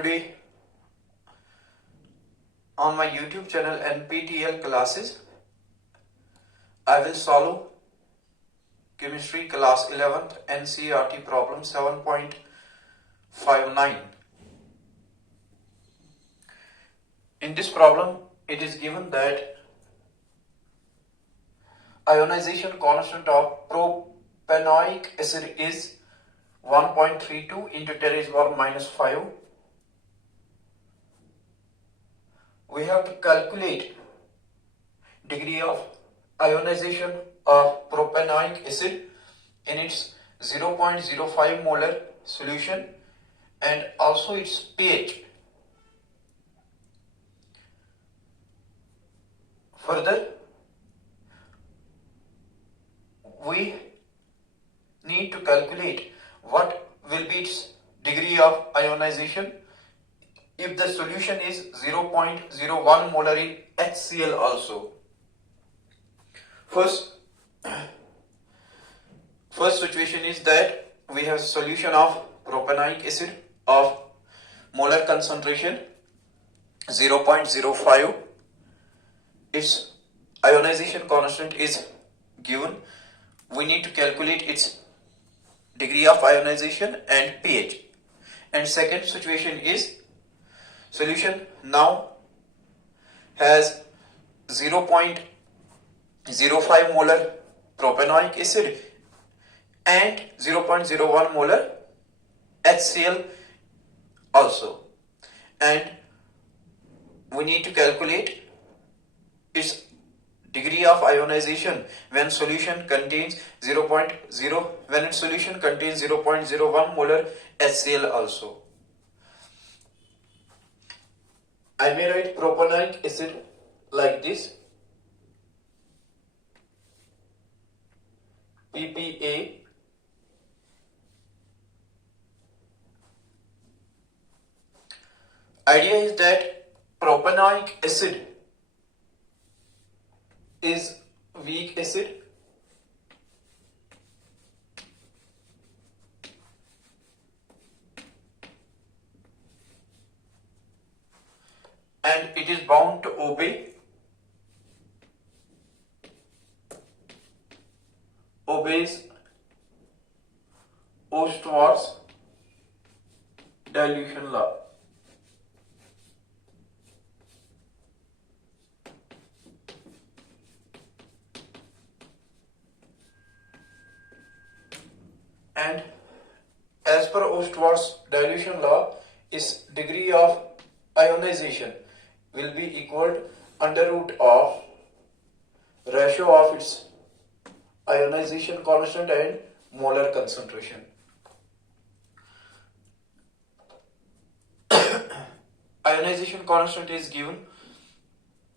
Today on my YouTube channel NPTEL classes, I will solve chemistry class 11th NCERT problem 7.59. In this problem, it is given that ionization constant of propanoic acid is 1.32 into 10 raised to power minus 5. We have to calculate degree of ionization of propanoic acid in its 0.05 molar solution and also its pH. Further, we need to calculate what will be its degree of ionization if the solution is 0.01 molar in HCl also. First situation is that we have solution of propanoic acid of molar concentration 0.05. Its ionization constant is given. We need to calculate its degree of ionization and pH. And second situation is solution now has 0.05 molar propanoic acid and 0.01 molar HCl also, and we need to calculate its degree of ionization when solution contains 0.01 molar HCl also. I may write propanoic acid like this: PPA idea is that propanoic acid is weak acid and it is bound to obeys Ostwald's dilution law. And as per Ostwald's dilution law, its degree of ionization will be equal to under root of ratio of its ionization constant and molar concentration. Ionization constant is given,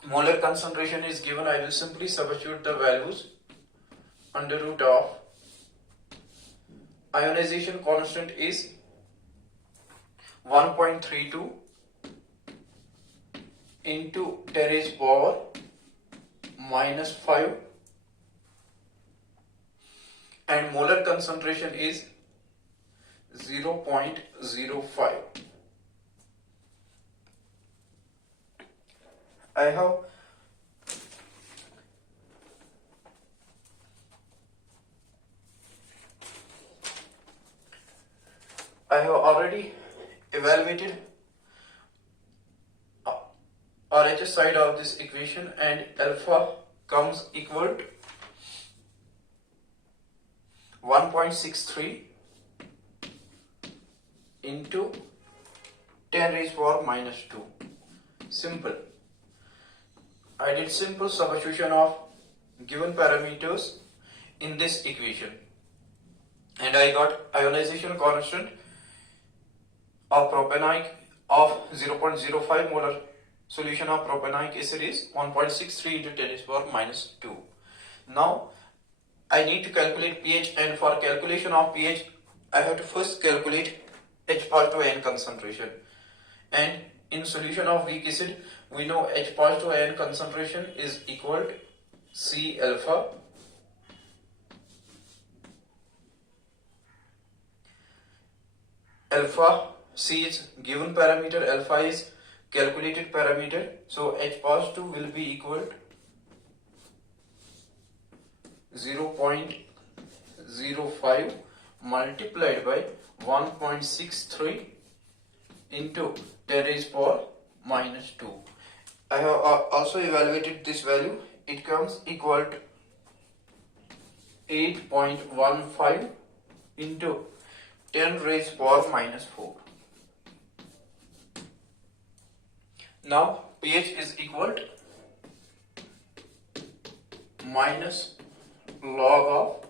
molar concentration is given. I will simply substitute the values. Under root of ionization constant is 1.32 into 10 raised to power minus 5, and molar concentration is 0.05. I have already evaluated RHS side of this equation, and alpha comes equal to 1.63 into 10 raised to power minus 2. Simple. I did simple substitution of given parameters in this equation, and I got ionization constant of propanoic of 0.05 molar solution of propanoic acid is 1.63 into 10 raised to power minus 2. Now I need to calculate pH, and for calculation of pH I have to first calculate H positive ion concentration, and in solution of weak acid we know H positive ion concentration is equal to C alpha alpha C is given parameter, alpha is calculated parameter. So H positive will be equal to 0.05 multiplied by 1.63 into 10 raised power minus 2. I have also evaluated this value. It comes equal to 8.15 into 10 raised power minus 4. Now pH is equal to minus log of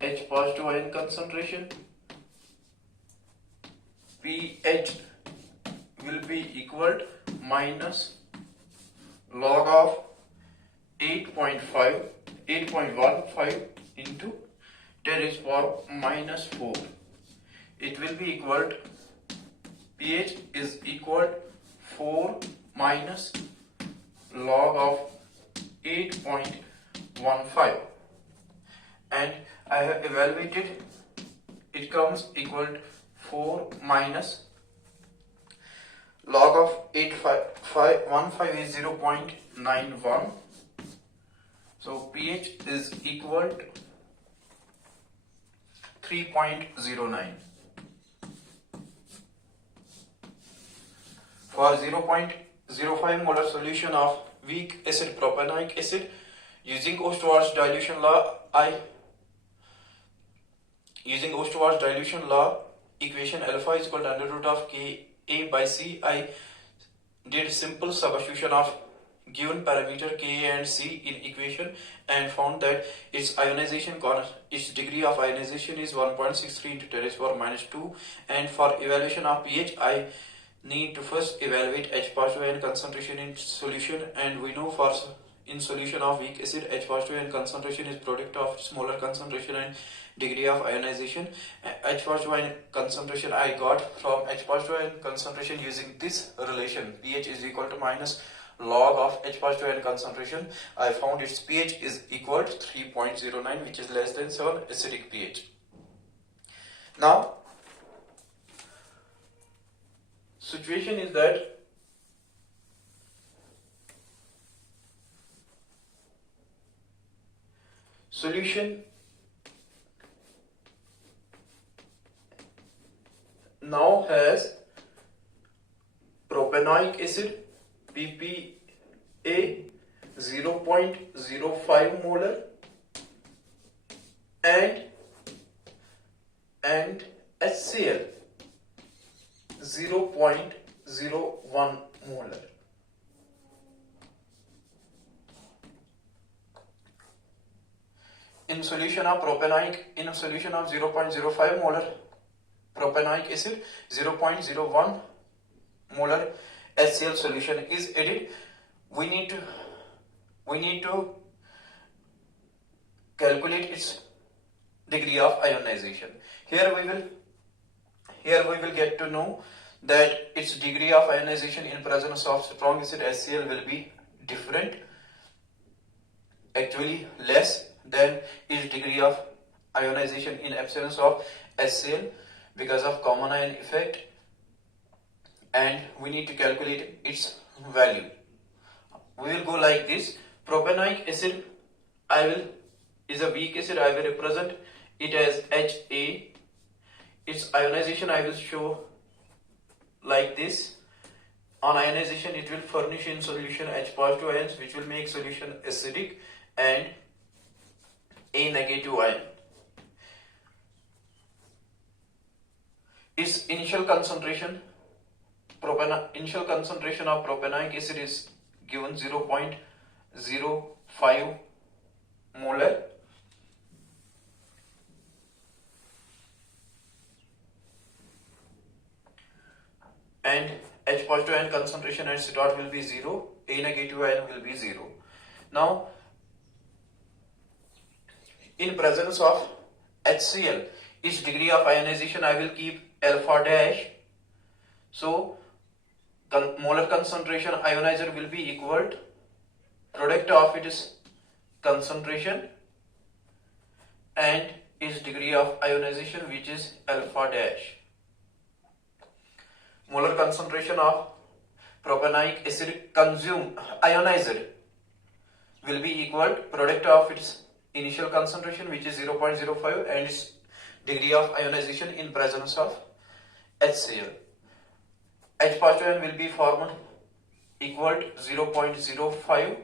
H positive ion concentration. pH will be equal to minus log of 8.15 into 10 raised power minus 4. It will be equal to pH is equal to 4 minus log of 8.15, and I have evaluated. It comes equal to 4 minus log of 8.15 is 0.91. So pH is equal to 3.09. For 0.05 molar solution of weak acid propanoic acid, using Osterwald's dilution law, equation alpha is equal to under root of Ka by C, I did simple substitution of given parameter Ka and C in equation and found that its degree of ionization is 1.63 into 10 raised power minus 2. And for evaluation of pH, I need to first evaluate H positive ion concentration in solution, and we know for in solution of weak acid, H positive ion concentration is product of its molar concentration and degree of ionization. H positive ion concentration I got from H positive ion concentration using this relation, pH is equal to minus log of H positive ion concentration. I found its pH is equal to 3.09, which is less than 7 acidic pH. Now situation is that solution now has propanoic acid PPA 0.05 molar and HCl 0.01 molar. In solution of 0.05 molar propanoic acid, 0.01 molar HCl solution is added. We need to calculate its degree of ionization. Here we will get to know that its degree of ionization in presence of strong acid HCl will be different, actually less than its degree of ionization in absence of HCl because of common ion effect, and we need to calculate its value. We will go like this. Propanoic acid is a weak acid. I will represent it as Ha. Its ionization I will show like this. On ionization it will furnish in solution H positive ions, which will make solution acidic, and A negative ion. Its initial concentration of propanoic acid is given 0.05 molar. And H positive ion concentration at C dot will be 0, A negative ion will be 0. Now, in presence of HCl, its degree of ionization I will keep alpha dash. So, molar concentration ionizer will be equal to product of its concentration and its degree of ionization, which is alpha dash. molar concentration of propanonic acid consumed ionized will be equal to product of its initial concentration, which is 0.05, and its degree of ionization in presence of HCl. H positive ion will be formed equal to 0.05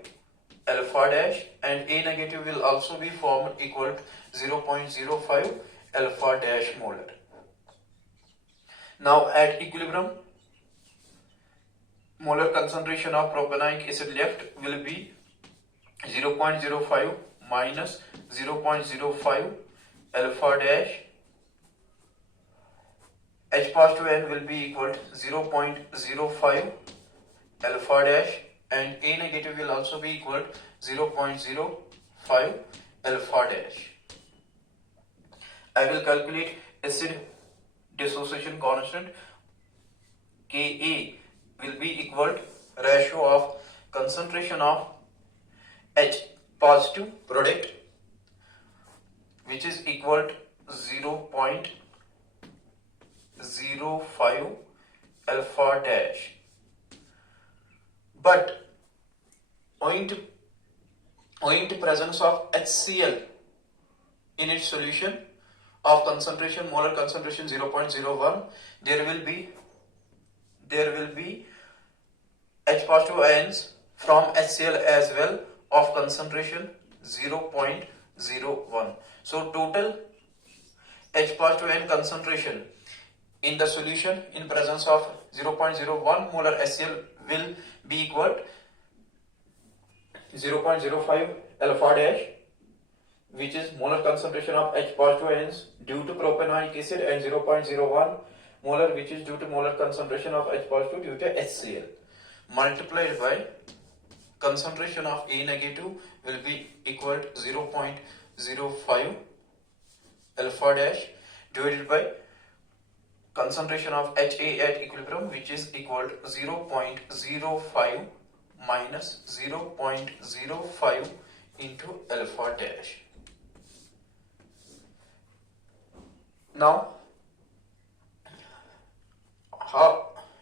alpha dash, and A negative will also be formed equal to 0.05 alpha dash molar. Now at equilibrium, molar concentration of propanonic acid left will be 0.05 minus 0.05 alpha dash. H positive ion will be equal to 0.05 alpha dash, and A negative will also be equal to 0.05 alpha dash. I will calculate acid dissociation constant. Ka will be equal to ratio of concentration of H positive product, which is equal to 0.05 alpha dash. But owing to presence of HCl in its solution of concentration, molar concentration 0.01, there will be H positive ions from HCl as well of concentration 0.01. So total H positive ion concentration in the solution in presence of 0.01 molar HCl will be equal to 0.05 alpha dash, which is molar concentration of H positive ions due to propanonic acid, and 0.01 molar, which is due to molar concentration of H positive due to HCl, multiplied by concentration of A negative will be equal to 0.05 alpha dash divided by concentration of HA at equilibrium, which is equal to 0.05 minus 0.05 into alpha dash. Now,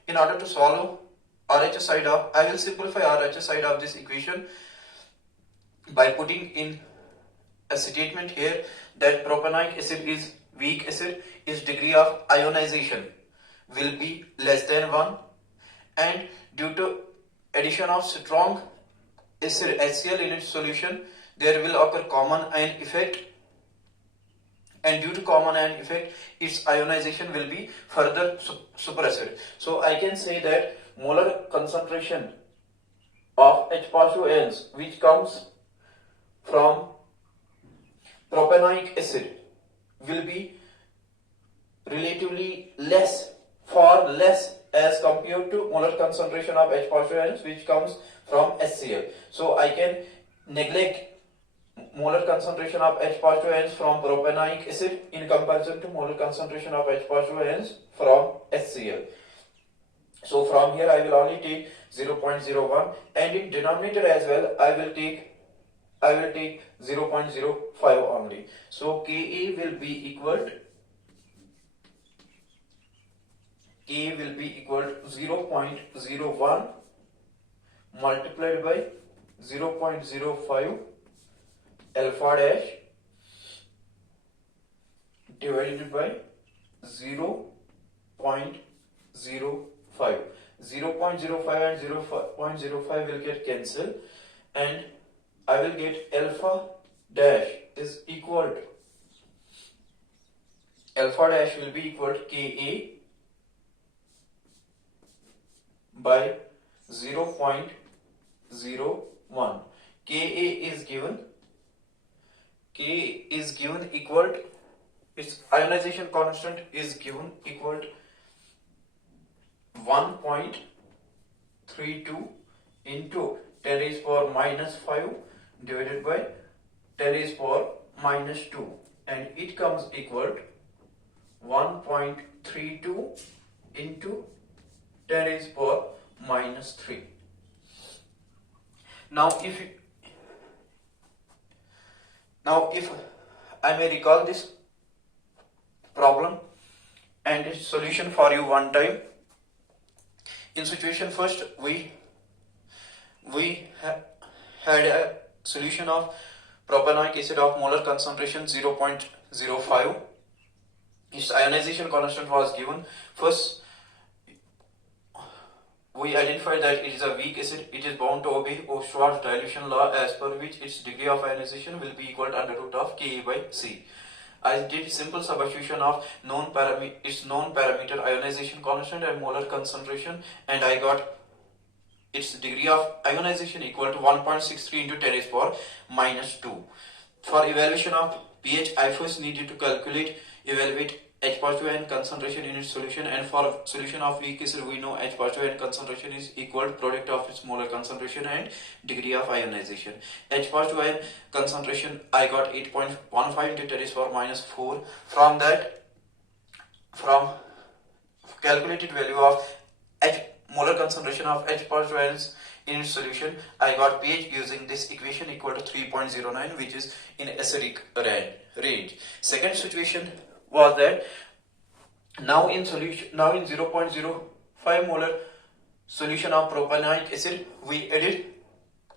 in order to solve RHS side of, I will simplify RHS side of this equation by putting in a statement here that propanonic acid is weak acid, its degree of ionization will be less than 1, and due to addition of strong acid HCl in its solution, there will occur common ion effect, and due to common ion effect, its ionization will be further suppressed. So I can say that molar concentration of H positive ions which comes from propanonic acid will be relatively less, far less as compared to molar concentration of H positive ions which comes from HCl. So I can neglect molar concentration of H positive ions from propanonic acid in comparison to molar concentration of H positive ions from HCl. So from here I will only take 0.01, and in denominator as well I will take 0.05 only. So Ka will be equal to 0.01 multiplied by 0.05 alpha dash divided by 0.05. 0.05 and 0.05 will get cancelled, and I will get alpha dash is equal to, alpha dash will be equal to Ka by 0.01. Ka is given equal to, its ionization constant is given equal to 1.32 into 10 raised to power minus 5 divided by 10 raised to power minus 2, and it comes equal to 1.32 into 10 raised to power minus 3. Now if I may recall this problem and its solution for you one time, In situation first, we had a solution of propanoic acid of molar concentration 0.05. Its ionization constant was given. First, we identified that it is a weak acid. It is bound to obey Schwarz dilution law, as per which its degree of ionization will be equal to under root of Ka by C. I did simple substitution of its known parameter ionization constant and molar concentration, and I got its degree of ionization equal to 1.63 into 10 raised power minus 2. For evaluation of pH, I first needed to evaluate H positive ion concentration in its solution, and for solution of weak acid we know H positive ion concentration is equal to product of its molar concentration and degree of ionization. H positive ion concentration I got 8.15 into 10 raised power minus 4. From calculated value of molar concentration of H positive ions in its solution, I got pH using this equation equal to 3.09, which is in acidic range. Second situation was that now in 0.05 molar solution of propanoic acid, we added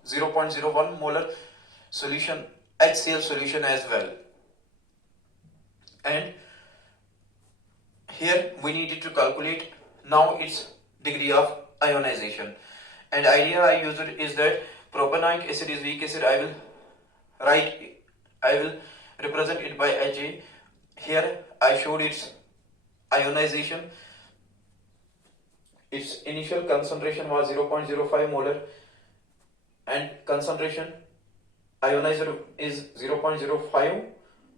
0.01 molar solution HCl solution as well, and here we needed to calculate now its degree of ionization. And idea I used is that propanoic acid is weak acid. I will represent it by Ha. Here I showed its ionization. Its initial concentration was 0.05 molar, and concentration ionizer is 0.05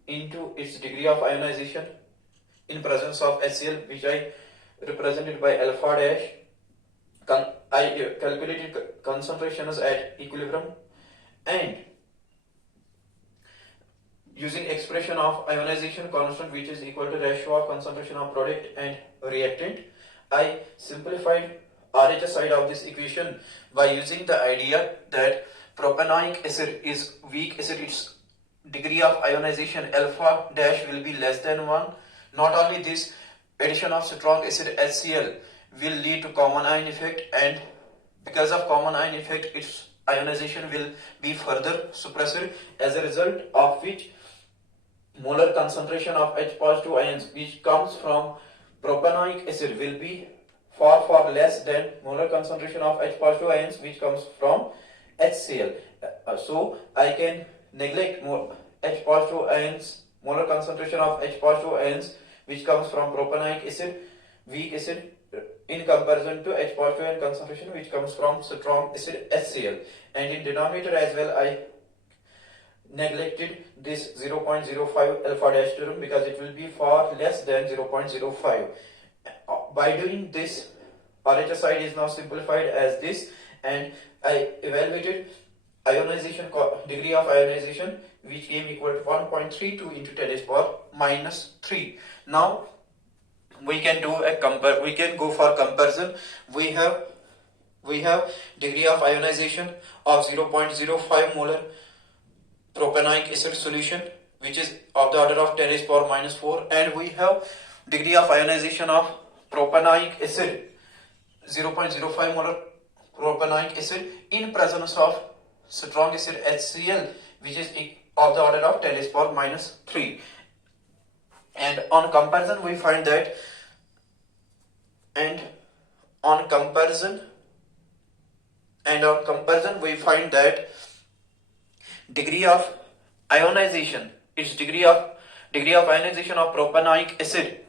into its degree of ionization in presence of HCl, which I represented by alpha dash. I calculated concentrations at equilibrium, and using expression of ionization constant, which is equal to ratio of concentration of product and reactant, I simplified RHS side of this equation by using the idea that propanoic acid is weak acid. Its degree of ionization alpha dash will be less than 1. Not only this, addition of strong acid HCl will lead to common ion effect, and because of common ion effect its ionization will be further suppressed, as a result of which molar concentration of H positive ions which comes from propanoic acid will be far less than molar concentration of H positive ions which comes from HCl. So I can neglect H positive ions, molar concentration of H positive ions which comes from propanoic acid, weak acid, in comparison to H positive ion concentration which comes from strong acid HCl. And in denominator as well I neglected this 0.05 alpha dash term because it will be far less than 0.05. By doing this, RHS side is now simplified as this, and I evaluated degree of ionization, which came equal to 1.32 into 10 raised power minus 3. Now we can go for comparison. We have degree of ionization of 0.05 molar propanoic acid solution, which is of the order of 10 raised power minus 4, and we have degree of ionization of propanoic acid 0.05 molar propanoic acid in presence of strong acid HCl, which is of the order of 10 raised power minus 3. And on comparison we find that degree of ionization, its degree of ionization of propanoic acid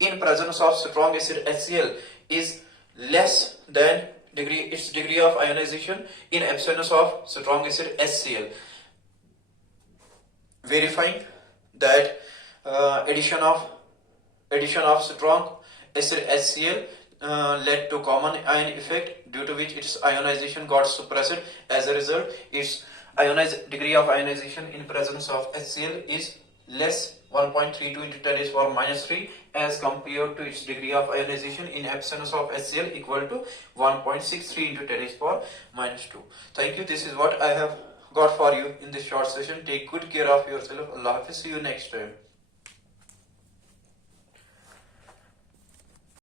in presence of strong acid HCl is less than its degree of ionization in absence of strong acid HCl, verifying that addition of strong acid HCl led to common ion effect, due to which its ionization got suppressed. As a result, its degree of ionization in presence of HCl is less 1.32 into 10 raised power minus 3 as compared to its degree of ionization in absence of HCl equal to 1.63 into 10 raised power minus 2. Thank you. This is what I have got for you in this short session. Take good care of yourself. Allah Hafiz. See you next time.